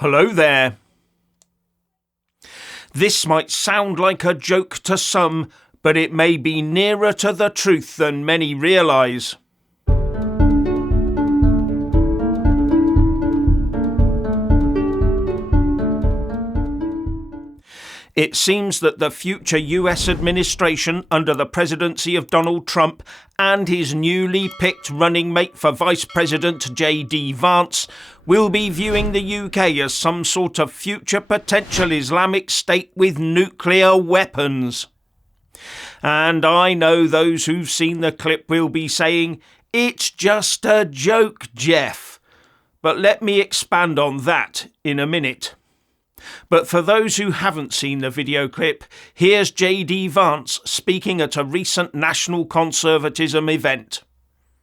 Hello there. This might sound like a joke to some, but it may be nearer to the truth than many realise. It seems that the future US administration under the presidency of Donald Trump and his newly picked running mate for Vice President J.D. Vance will be viewing the UK as some sort of future potential Islamic state with nuclear weapons. And I know those who've seen the clip will be saying, "It's just a joke, Jeff." But let me expand on that in a minute. But for those who haven't seen the video clip, here's J.D. Vance speaking at a recent national conservatism event.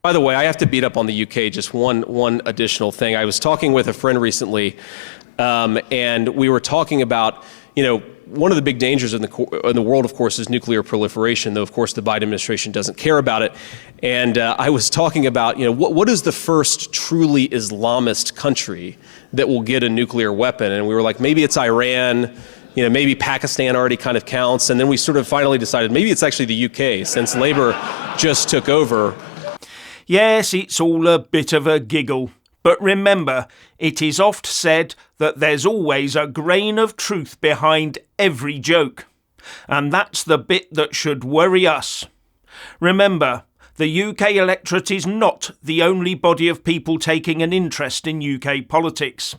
By the way, I have to beat up on the UK, just one additional thing. I was talking with a friend recently, and we were talking about, one of the big dangers in the world, of course, is nuclear proliferation, though, of course, the Biden administration doesn't care about it. And I was talking about, what is the first truly Islamist country that will get a nuclear weapon? And we were like, maybe it's Iran, maybe Pakistan already kind of counts. And then we sort of finally decided maybe it's actually the UK, since Labour just took over. Yes, it's all a bit of a giggle. But remember, it is oft said that there's always a grain of truth behind every joke. And that's the bit that should worry us. Remember, the UK electorate is not the only body of people taking an interest in UK politics.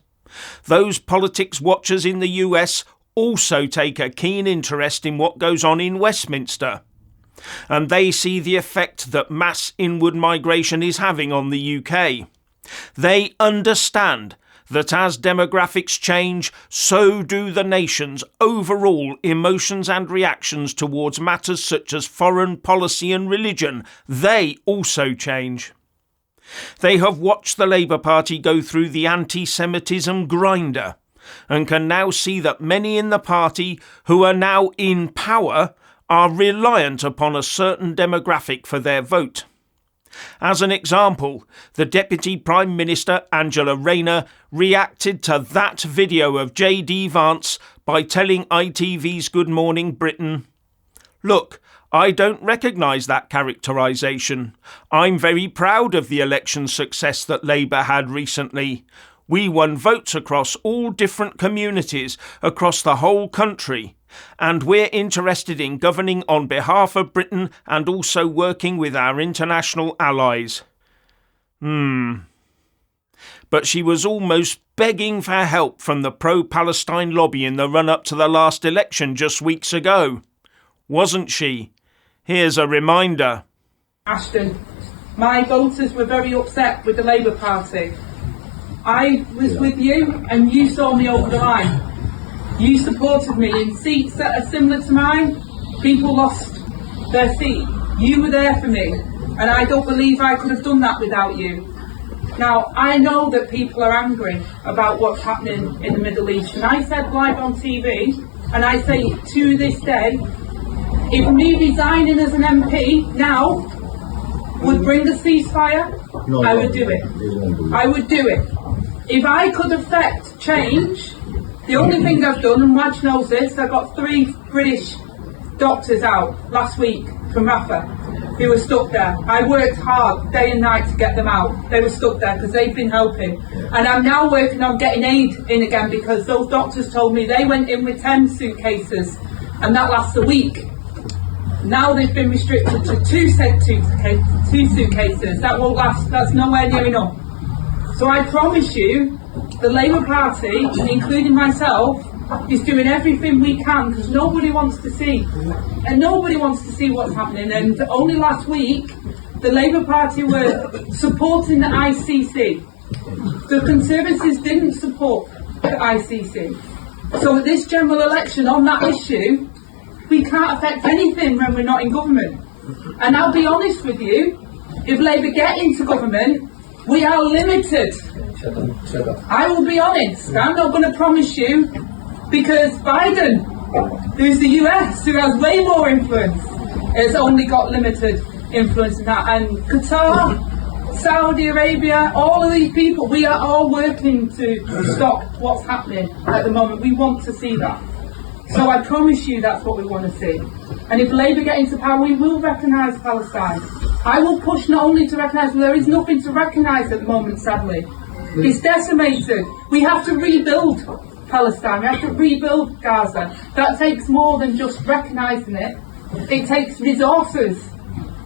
Those politics watchers in the US also take a keen interest in what goes on in Westminster. And they see the effect that mass inward migration is having on the UK. They understand that as demographics change, so do the nation's overall emotions and reactions towards matters such as foreign policy and religion. They also change. They have watched the Labour Party go through the anti-Semitism grinder and can now see that many in the party who are now in power are reliant upon a certain demographic for their vote. As an example, the Deputy Prime Minister, Angela Rayner, reacted to that video of J.D. Vance by telling ITV's Good Morning Britain, "Look, I don't recognise that characterisation. I'm very proud of the election success that Labour had recently. We won votes across all different communities across the whole country. And we're interested in governing on behalf of Britain and also working with our international allies." But she was almost begging for help from the pro-Palestine lobby in the run-up to the last election just weeks ago. Wasn't she? Here's a reminder. Ashton, my voters were very upset with the Labour Party. I was with you and you saw me over the line. You supported me in seats that are similar to mine. People lost their seat. You were there for me, and I don't believe I could have done that without you. Now, I know that people are angry about what's happening in the Middle East, and I said live on TV, and I say to this day, if me resigning as an MP now would bring a ceasefire, I would do it. I would do it. If I could affect change, the only thing I've done, and Madge knows this, I got 3 British doctors out last week from Rafah who were stuck there. I worked hard day and night to get them out. They were stuck there because they've been helping. And I'm now working on getting aid in again because those doctors told me they went in with 10 suitcases and that lasts a week. Now they've been restricted to 2 suitcases. That won't last, that's nowhere near enough. So I promise you, the Labour Party, including myself, is doing everything we can because nobody wants to see. And nobody wants to see what's happening. And only last week, the Labour Party were supporting the ICC. The Conservatives didn't support the ICC. So at this general election on that issue, we can't affect anything when we're not in government. And I'll be honest with you, if Labour get into government, we are limited. I will be honest, I'm not going to promise you, because Biden, who's the US, who has way more influence, has only got limited influence in that. And Qatar, Saudi Arabia, all of these people, we are all working to stop what's happening at the moment. We want to see that. So I promise you that's what we want to see. And if Labour get into power, we will recognise Palestine. I will push not only to recognise, but there is nothing to recognise at the moment, sadly. It's decimated. We have to rebuild Palestine. We have to rebuild Gaza. That takes more than just recognising it. It takes resources.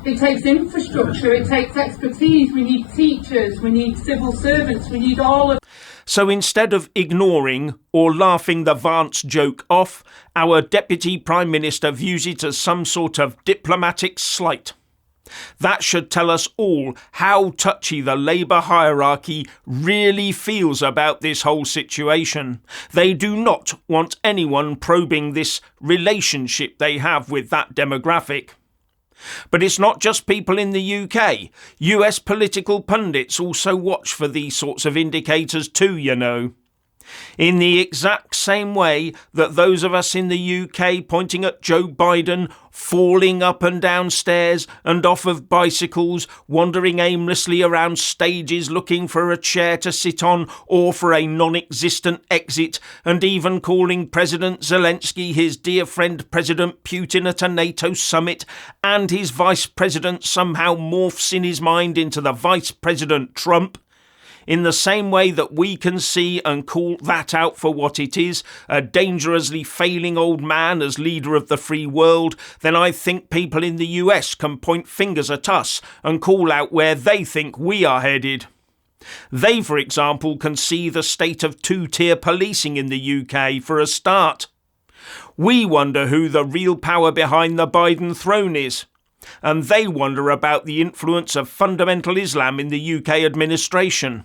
It takes infrastructure. It takes expertise. We need teachers. We need civil servants. We need all of... So instead of ignoring or laughing the Vance joke off, our Deputy Prime Minister views it as some sort of diplomatic slight. That should tell us all how touchy the Labour hierarchy really feels about this whole situation. They do not want anyone probing this relationship they have with that demographic. But it's not just people in the UK. US political pundits also watch for these sorts of indicators too, you know. In the exact same way that those of us in the UK pointing at Joe Biden, falling up and down stairs and off of bicycles, wandering aimlessly around stages looking for a chair to sit on or for a non-existent exit, and even calling President Zelensky his dear friend President Putin at a NATO summit, and his Vice President somehow morphs in his mind into the Vice President Trump, in the same way that we can see and call that out for what it is, a dangerously failing old man as leader of the free world, then I think people in the US can point fingers at us and call out where they think we are headed. They, for example, can see the state of two-tier policing in the UK for a start. We wonder who the real power behind the Biden throne is. And they wonder about the influence of fundamental Islam in the UK administration.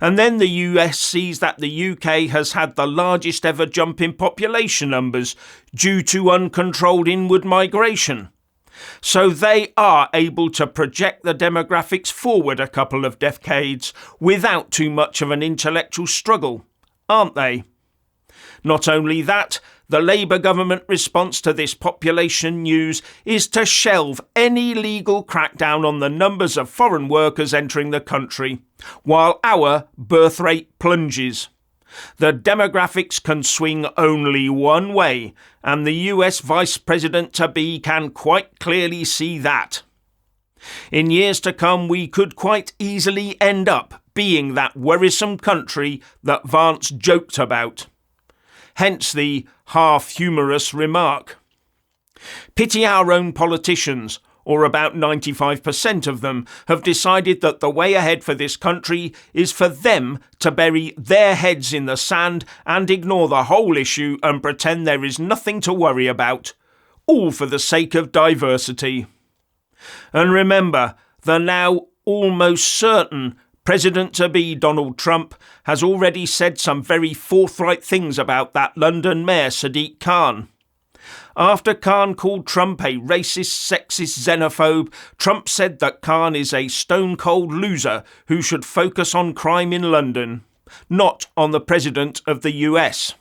And then the US sees that the UK has had the largest ever jump in population numbers due to uncontrolled inward migration. So they are able to project the demographics forward a couple of decades without too much of an intellectual struggle, aren't they? Not only that, the Labour government response to this population news is to shelve any legal crackdown on the numbers of foreign workers entering the country, while our birth rate plunges. The demographics can swing only one way, and the US Vice President-to-be can quite clearly see that. In years to come, we could quite easily end up being that worrisome country that Vance joked about. Hence the half-humorous remark. Pity our own politicians, or about 95% of them, have decided that the way ahead for this country is for them to bury their heads in the sand and ignore the whole issue and pretend there is nothing to worry about, all for the sake of diversity. And remember, the now almost certain President-to-be Donald Trump has already said some very forthright things about that London Mayor Sadiq Khan. After Khan called Trump a racist, sexist xenophobe, Trump said that Khan is a stone-cold loser who should focus on crime in London, not on the President of the US.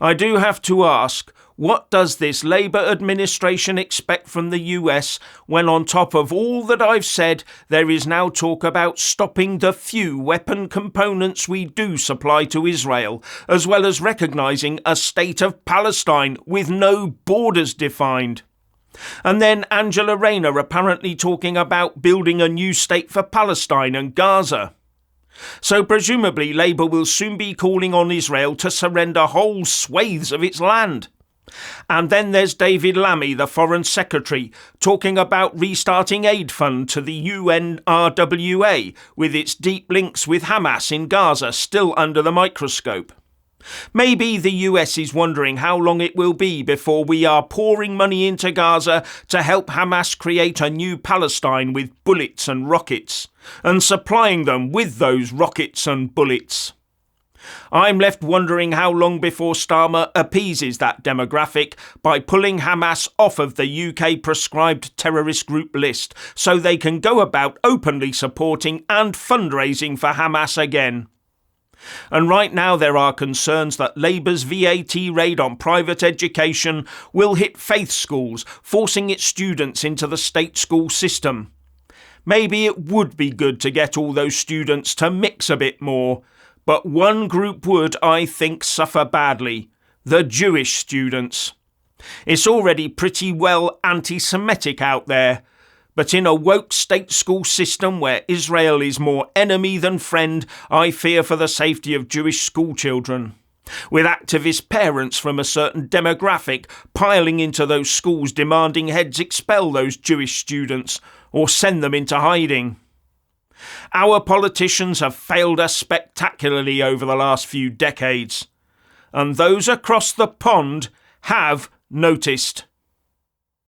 I do have to ask, what does this Labour administration expect from the US when on top of all that I've said, there is now talk about stopping the few weapon components we do supply to Israel, as well as recognising a state of Palestine with no borders defined? And then Angela Rayner apparently talking about building a new state for Palestine and Gaza. So presumably Labour will soon be calling on Israel to surrender whole swathes of its land. And then there's David Lammy, the Foreign Secretary, talking about restarting aid fund to the UNRWA with its deep links with Hamas in Gaza still under the microscope. Maybe the US is wondering how long it will be before we are pouring money into Gaza to help Hamas create a new Palestine with bullets and rockets, and supplying them with those rockets and bullets. I'm left wondering how long before Starmer appeases that demographic by pulling Hamas off of the UK proscribed terrorist group list so they can go about openly supporting and fundraising for Hamas again. And right now there are concerns that Labour's VAT raid on private education will hit faith schools, forcing its students into the state school system. Maybe it would be good to get all those students to mix a bit more, but one group would, I think, suffer badly: the Jewish students. It's already pretty well anti-Semitic out there, but in a woke state school system where Israel is more enemy than friend, I fear for the safety of Jewish school children. With activist parents from a certain demographic piling into those schools demanding heads expel those Jewish students or send them into hiding. Our politicians have failed us spectacularly over the last few decades, and those across the pond have noticed.